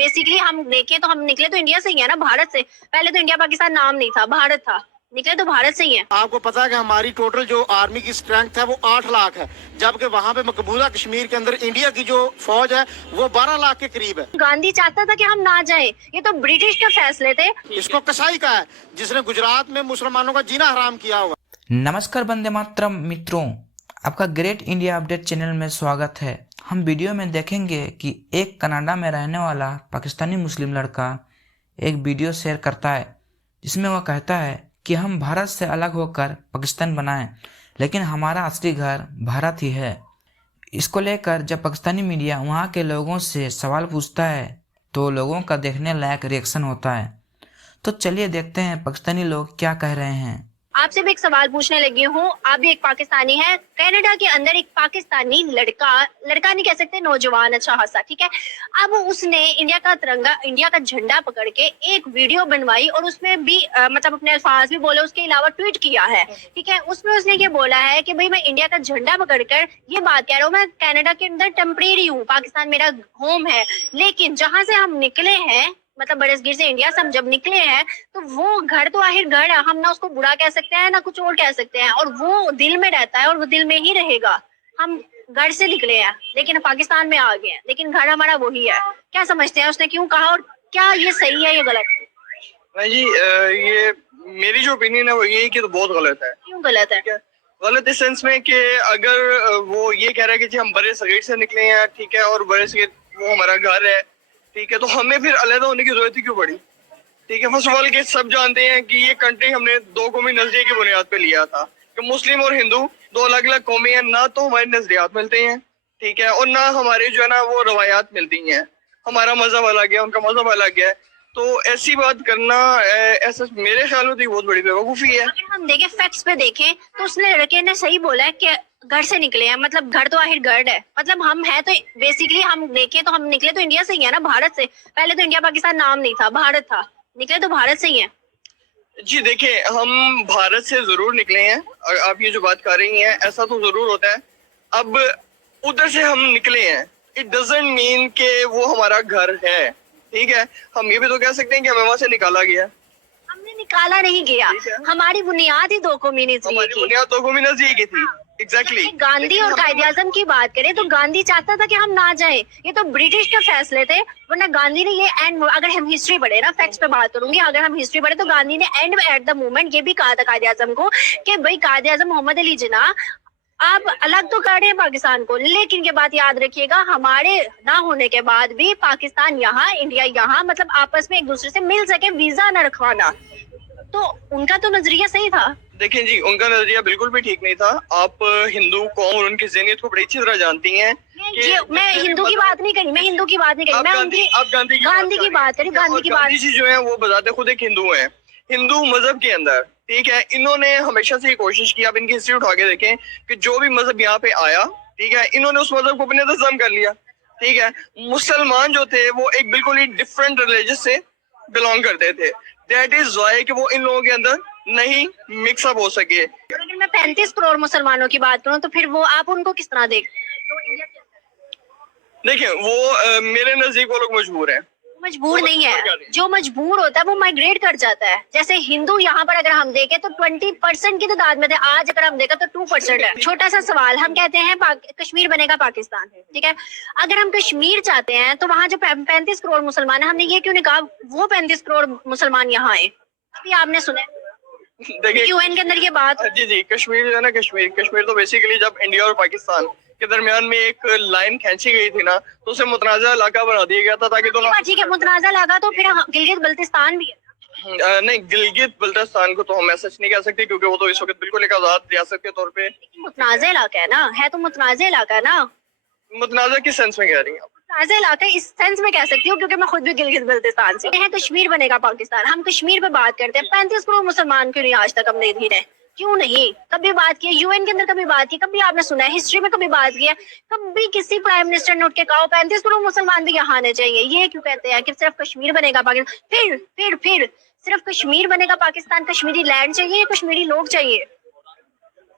Basically हम देखें तो हम निकले तो इंडिया से ही है ना, भारत से। पहले तो इंडिया पाकिस्तान नाम नहीं था, भारत था, निकले तो भारत से ही है। आपको पता है कि हमारी टोटल जो आर्मी की स्ट्रेंथ है वो 8 लाख है, जबकि वहाँ पे मकबूजा कश्मीर के अंदर इंडिया की जो फौज है वो 12 लाख के करीब है। गांधी चाहता था कि हम ना जाएं, ये तो ब्रिटिश के फैसले थे। इसको कसाई का है जिसने गुजरात में मुसलमानों का जीना हराम किया हुआ। नमस्कार वंदे मातरम मित्रों, आपका ग्रेट इंडिया अपडेट चैनल में स्वागत है। हम वीडियो में देखेंगे कि एक कनाडा में रहने वाला पाकिस्तानी मुस्लिम लड़का एक वीडियो शेयर करता है जिसमें वह कहता है कि हम भारत से अलग होकर पाकिस्तान बनाएं, लेकिन हमारा असली घर भारत ही है। इसको लेकर जब पाकिस्तानी मीडिया वहाँ के लोगों से सवाल पूछता है तो लोगों का देखने लायक रिएक्शन होता है। तो चलिए देखते हैं पाकिस्तानी लोग क्या कह रहे हैं। आपसे भी एक सवाल पूछने लगी हूँ, आप भी एक पाकिस्तानी है। कनाडा के अंदर एक पाकिस्तानी लड़का नहीं कह सकते, नौजवान, अच्छा खासा, ठीक है। अब उसने इंडिया का तिरंगा, इंडिया का झंडा पकड़ के एक वीडियो बनवाई और उसमें भी मतलब अपने अल्फाज भी बोले, उसके अलावा ट्वीट किया है, ठीक है। उसमें उसने ये बोला है कि भाई मैं इंडिया का झंडा पकड़कर ये बात कह रहा हूँ, मैं कनाडा के अंदर टेम्परेरी हूँ, पाकिस्तान मेरा होम है, लेकिन जहाँ से हम निकले हैं, मतलब बरसगीर से इंडिया से हम जब निकले हैं तो वो घर तो आखिर घर है, हम ना उसको बुरा कह सकते हैं ना कुछ और कह सकते हैं, और वो दिल में रहता है और वो दिल में ही रहेगा। हम घर से निकले हैं लेकिन पाकिस्तान में आ गए हैं, लेकिन घर हमारा वही है। क्या समझते हैं उसने क्यों कहा, और क्या ये सही है या गलत? नहीं जी, ये मेरी जो ओपिनियन है वो ये है कि तो बहुत गलत है। क्यों गलत है? गलत इस सेंस में कि अगर वो ये कह रहा है कि जी हम बरसगीर से निकले हैं, ठीक है, और बरसगीर वो हमारा घर है, ठीक है, तो हमें फिर अलग होने की जरूरत ही क्यों पड़ी? ठीक है, फर्स्ट ऑफ ऑल कि सब जानते हैं कि ये कंट्री हमने दो कौमी नजरिए की बुनियाद पे लिया था कि मुस्लिम और हिंदू दो अलग अलग कौमें हैं, ना तो हमारे नजरियात मिलते हैं, ठीक है, और ना हमारे जो है ना वो रवायात मिलती हैं। हमारा मजहब अलग है, उनका मजहब अलग है, तो ऐसी बात करना ऐसा मेरे ख्याल में तो बहुत बड़ी बेवकूफी है। अगर हम देखें, फैक्ट्स पे देखें तो उस लड़के ने सही बोला है कि घर से निकले हैं, मतलब घर तो आखिर घर है, मतलब हम है तो बेसिकली हम देखें तो हम निकले तो इंडिया से ही है ना, भारत से। पहले तो इंडिया पाकिस्तान नाम नहीं था, भारत था, निकले तो भारत से ही है। जी देखिए, हम भारत से जरूर निकले हैं, आप ये जो बात कर रही हैं ऐसा तो जरूर होता है। अब उधर से हम निकले हैं, इट डजंट मीन कि वो हमारा घर है, ठीक है। हम ये भी तो कह सकते हैं कि हमें वहां से निकाला गया। हमने निकाला नहीं गया, हमारी बुनियाद ही दो कौमी नजरिए की, बुनियाद दो कौमी नजरिए की थी। एग्जैक्टली। गांधी और कायदे आजम की बात करें तो गांधी चाहता था कि हम ना जाएं, ये तो ब्रिटिश के फैसले थे, वरना गांधी ने ये एंड, अगर हम हिस्ट्री पढ़े ना, फैक्ट्स पे बात करूंगी, अगर हम हिस्ट्री पढ़े तो गांधी ने एट द मोमेंट ये भी कहा था कायदे आजम को कि भाई कायदे आजम मोहम्मद अली जिन्ना आप अलग तो कर रहे हैं पाकिस्तान को, लेकिन ये बात याद रखिएगा, हमारे ना होने के बाद भी पाकिस्तान यहाँ, इंडिया यहाँ, मतलब आपस में एक दूसरे से मिल सके, वीजा न रखवाना। तो उनका तो नजरिया सही था। देखिए जी, उनका नजरिया बिल्कुल भी ठीक नहीं था। आप हिंदू कौम और उनकी ज़हनियत को बड़ी अच्छी तरह जानती हैं। मैं हिंदू की बात नहीं करी, मैं हिंदू की बात नहीं करी, मैं उनकी गांधी की बात करी। गांधी की बात, गांधी जी जो है वो बताते खुद एक हिंदू हैं, हिंदू मजहब के अंदर, ठीक है। इन्होंने हमेशा से ये कोशिश की, आप इनकी हिस्ट्री उठा के देखें कि जो भी मजहब यहाँ पे आया, ठीक है, इन्होंने उस मजहब को अपने दम कर लिया, ठीक है। मुसलमान जो थे वो एक बिल्कुल ही डिफरेंट रिलीजन से बिलोंग करते थे, दैट इज वाई कि वो इन लोगों के अंदर नहीं मिक्सअप हो सके। अगर मैं 35 करोड़ मुसलमानों की बात करूं तो फिर वो आप उनको किस तरह देख? देखिए वो मेरे नजदीक वो लोग मजबूर हैं। मजबूर नहीं है, जो मजबूर होता है वो माइग्रेट कर जाता है। जैसे हिंदू यहाँ पर अगर हम देखें तो 20% की तादाद में थे, आज अगर हम देखें तो 2% है। छोटा सा सवाल, हम कहते हैं कश्मीर बनेगा पाकिस्तान, ठीक है। अगर हम कश्मीर चाहते हैं तो वहाँ जो 35 करोड़ मुसलमान है, हमने ये क्यों नहीं कहा वो 35 करोड़ मुसलमान यहाँ आए? अभी आपने सुना देखिए यूएन के अंदर ये बात। जी कश्मीर जो है ना, कश्मीर तो बेसिकली जब इंडिया और पाकिस्तान के दरमियान में एक लाइन खींची गई थी ना, तो उसे मुतनाज़ा इलाका बना दिया गया था ताकि दोनों। ठीक है, मुतनाज़ा इलाका तो फिर गिलगित बल्तिस्तान भी है। नहीं, गिलगित बल्तिस्तान को तो हम ऐसा नहीं कह सकते क्योंकि वो तो इस वक्त बिल्कुल एक आजाद रियासत के तौर पे मुतनाज़ा इलाका है ना, है तो मुतनाज़ा इलाका है ना। मुतनाज़ा किस सेंस में कह रही हैं? मुतनाज़ा इलाका इस सेंस में कह सकती हूँ क्योंकि मैं खुद भी गिलगित बल्तिस्तान से है। कश्मीर बनेगा पाकिस्तान, हम कश्मीर पे बात करते हैं, 35 करोड़ मुसलमान क्यों नहीं आज तक हमने धीरे क्यों नहीं कभी बात की? यूएन के अंदर कभी बात की? कभी आपने सुना है हिस्ट्री में कभी बात की है? कभी किसी प्राइम मिनिस्टर ने उठ के कहा 35 करोड़ मुसलमान भी यहाँ आने चाहिए? ये क्यों कहते हैं कि सिर्फ कश्मीर बनेगा पाकिस्तान? फिर सिर्फ कश्मीर बनेगा पाकिस्तान, कश्मीरी लैंड चाहिए, कश्मीरी लोग चाहिए?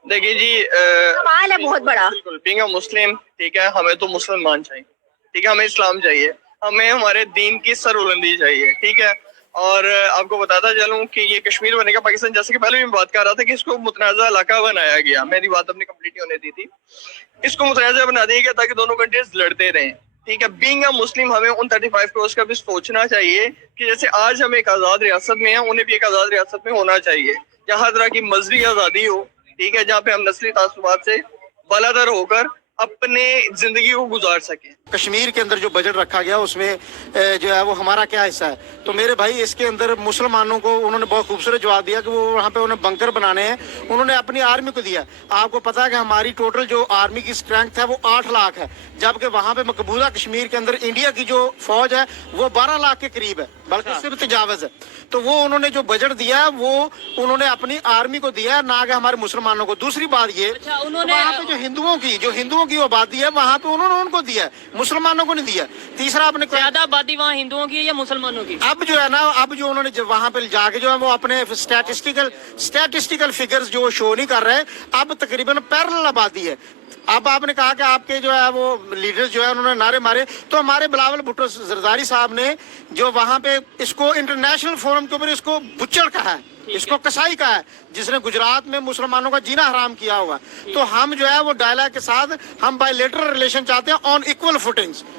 देखिए जी, सवाल है बहुत बड़ा। बीइंग अ मुस्लिम, ठीक है, हमें तो मुसलमान चाहिए, ठीक है, हमें इस्लाम चाहिए। हमें हमारे दीन की सरबुलंदी चाहिए, ठीक है। और आपको बताता चलूं कि ये कश्मीर बनेगा पाकिस्तान, जैसे कि पहले भी मैं बात कर रहा था कि इसको मुतनाज़ा इलाका बनाया गया, मेरी बात अपनी कंप्लीट होने दी थी। इसको मुतनाज़ा बना दिया गया ताकि दोनों कंट्रीज लड़ते रहें, ठीक है। बीइंग अ मुस्लिम हमें उन 35 करोड़ का भी सोचना चाहिए कि जैसे आज हम एक आज़ाद रियासत में हैं, उन्हें भी एक आज़ाद रियासत में होना चाहिए, जहाँ हर तरह की मजहबी आज़ादी हो, ठीक है, जहाँ पे हम नस्ली तासुबात से बालादर होकर अपने जिंदगी को गुजार सके। कश्मीर के अंदर जो बजट रखा गया उसमें जो है वो हमारा क्या हिस्सा है, तो मेरे भाई इसके अंदर मुसलमानों को उन्होंने बहुत खूबसूरत जवाब दिया कि वो वहाँ पे उन्हें बंकर बनाने हैं, उन्होंने अपनी आर्मी को दिया। आपको पता है कि हमारी टोटल जो आर्मी की स्ट्रेंथ है वो 8 लाख है, जबकि वहाँ पे मकबूजा कश्मीर के अंदर इंडिया की जो फौज है वो 12 लाख के करीब है, बल्कि इससे भी तजावज है। तो वो उन्होंने जो बजट दिया वो उन्होंने अपनी आर्मी को दिया, ना कि हमारे मुसलमानों को। दूसरी बात ये, उन्होंने वहाँ पे जो हिंदुओं की आबादी है वहाँ पे उन्होंने उनको दिया, मुसलमानों को नहीं दिया। तीसरा आपने ज्यादा आबादी वहाँ हिंदुओं की है या मुसलमानों की? अब जो है ना, अब जो उन्होंने वहां पे जाके जो है वो अपने स्टैटिस्टिकल फिगर्स जो शो नहीं कर रहे, अब तकरीबन पैरेलल आबादी है। अब आपने कहा कि आपके जो है वो लीडर्स जो है उन्होंने नारे मारे, तो हमारे बिलावल भुट्टो जरदारी साहब ने जो वहां पे इसको इंटरनेशनल फोरम के ऊपर इसको बुच्चड़ कहा है, इसको कसाई कहा है, जिसने गुजरात में मुसलमानों का जीना हराम किया हुआ। तो हम जो है वो डायलॉग के साथ हम बायलेटरल रिलेशन चाहते हैं ऑन इक्वल फुटिंग्स।